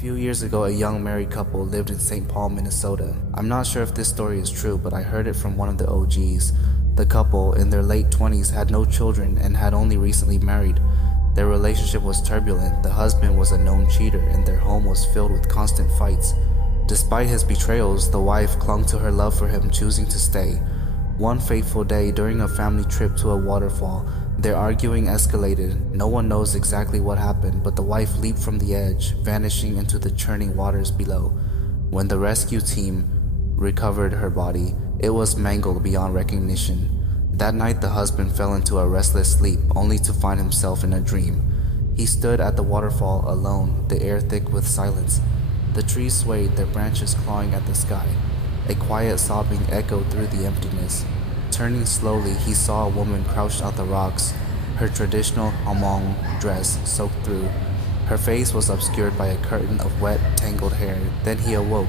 few years ago, a young married couple lived in St. Paul, Minnesota. I'm not sure if this story is true, but I heard it from one of the OGs. The couple, in their late 20s, had no children and had only recently married. Their relationship was turbulent. The husband was a known cheater, and their home was filled with constant fights. Despite his betrayals, the wife clung to her love for him, choosing to stay. One fateful day, during a family trip to a waterfall, their arguing escalated. No one knows exactly what happened, but the wife leaped from the edge, vanishing into the churning waters below. When the rescue team recovered her body, it was mangled beyond recognition. That night, the husband fell into a restless sleep, only to find himself in a dream. He stood at the waterfall alone, the air thick with silence. The trees swayed, their branches clawing at the sky. A quiet sobbing echoed through the emptiness. Turning slowly, he saw a woman crouched on the rocks, her traditional Hmong dress soaked through. Her face was obscured by a curtain of wet, tangled hair. Then he awoke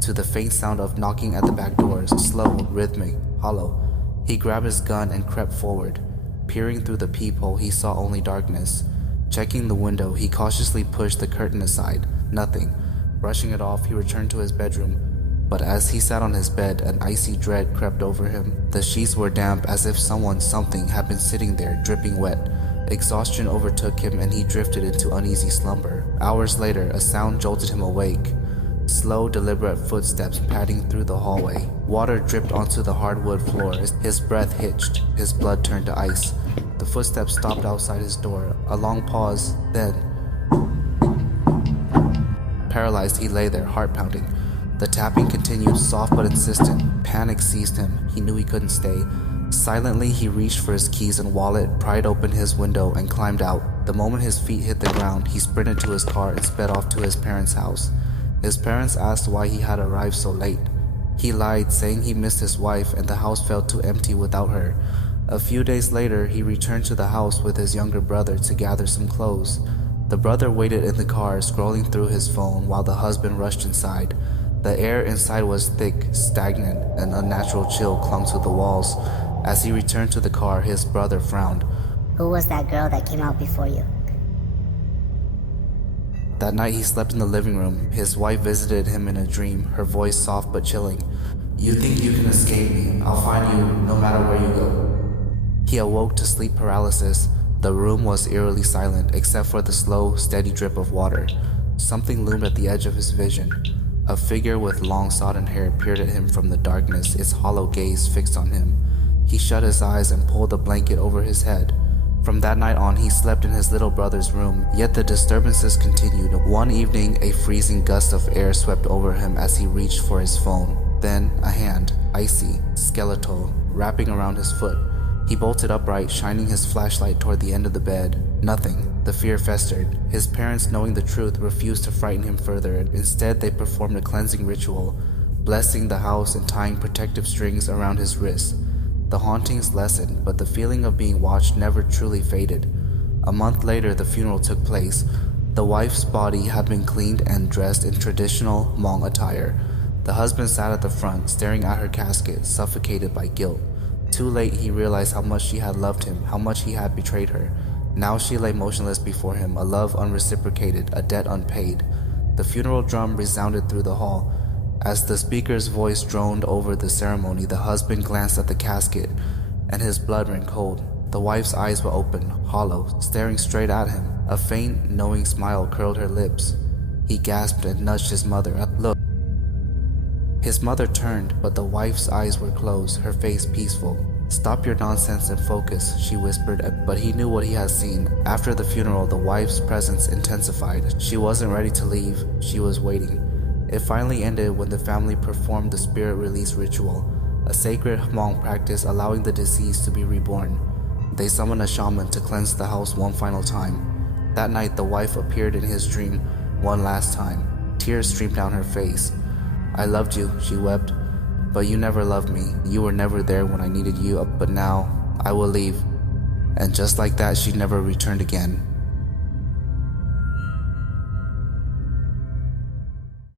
to the faint sound of knocking at the back doors, slow, rhythmic, hollow. He grabbed his gun and crept forward. Peering through the peephole, he saw only darkness. Checking the window, he cautiously pushed the curtain aside. Nothing. Brushing it off, he returned to his bedroom. But as he sat on his bed, an icy dread crept over him. The sheets were damp, as if something had been sitting there, dripping wet. Exhaustion overtook him and he drifted into uneasy slumber. Hours later, a sound jolted him awake. Slow, deliberate footsteps padding through the hallway. Water dripped onto the hardwood floor. His breath hitched. His blood turned to ice. The footsteps stopped outside his door. A long pause, then... Paralyzed, he lay there, heart pounding. The tapping continued, soft but insistent. Panic seized him. He knew he couldn't stay. Silently, he reached for his keys and wallet, pried open his window, and climbed out. The moment his feet hit the ground, he sprinted to his car and sped off to his parents' house. His parents asked why he had arrived so late. He lied, saying he missed his wife and the house felt too empty without her. A few days later, he returned to the house with his younger brother to gather some clothes. The brother waited in the car, scrolling through his phone, while the husband rushed inside. The air inside was thick, stagnant, an unnatural chill clung to the walls. As he returned to the car, his brother frowned. Who was that girl that came out before you? That night he slept in the living room. His wife visited him in a dream, her voice soft but chilling. "You think you can escape me? I'll find you no matter where you go." He awoke to sleep paralysis. The room was eerily silent, except for the slow, steady drip of water. Something loomed at the edge of his vision. A figure with long sodden hair peered at him from the darkness, its hollow gaze fixed on him. He shut his eyes and pulled a blanket over his head. From that night on, he slept in his little brother's room, yet the disturbances continued. One evening, a freezing gust of air swept over him as he reached for his phone. Then, a hand, icy, skeletal, wrapping around his foot. He bolted upright, shining his flashlight toward the end of the bed. Nothing. The fear festered. His parents, knowing the truth, refused to frighten him further. Instead, they performed a cleansing ritual, blessing the house and tying protective strings around his wrists. The hauntings lessened, but the feeling of being watched never truly faded. A month later, the funeral took place. The wife's body had been cleaned and dressed in traditional Hmong attire. The husband sat at the front, staring at her casket, suffocated by guilt. Too late, he realized how much she had loved him, how much he had betrayed her. Now she lay motionless before him, a love unreciprocated, a debt unpaid. The funeral drum resounded through the hall. As the speaker's voice droned over the ceremony, the husband glanced at the casket, and his blood ran cold. The wife's eyes were open, hollow, staring straight at him. A faint, knowing smile curled her lips. He gasped and nudged his mother. "Look." His mother turned, but the wife's eyes were closed, her face peaceful. "Stop your nonsense and focus," she whispered, but he knew what he had seen. After the funeral, the wife's presence intensified. She wasn't ready to leave, she was waiting. It finally ended when the family performed the spirit release ritual, a sacred Hmong practice allowing the deceased to be reborn. They summoned a shaman to cleanse the house one final time. That night, the wife appeared in his dream one last time. Tears streamed down her face. "I loved you," she wept, "but you never loved me. You were never there when I needed you, but now I will leave." And just like that, she never returned again.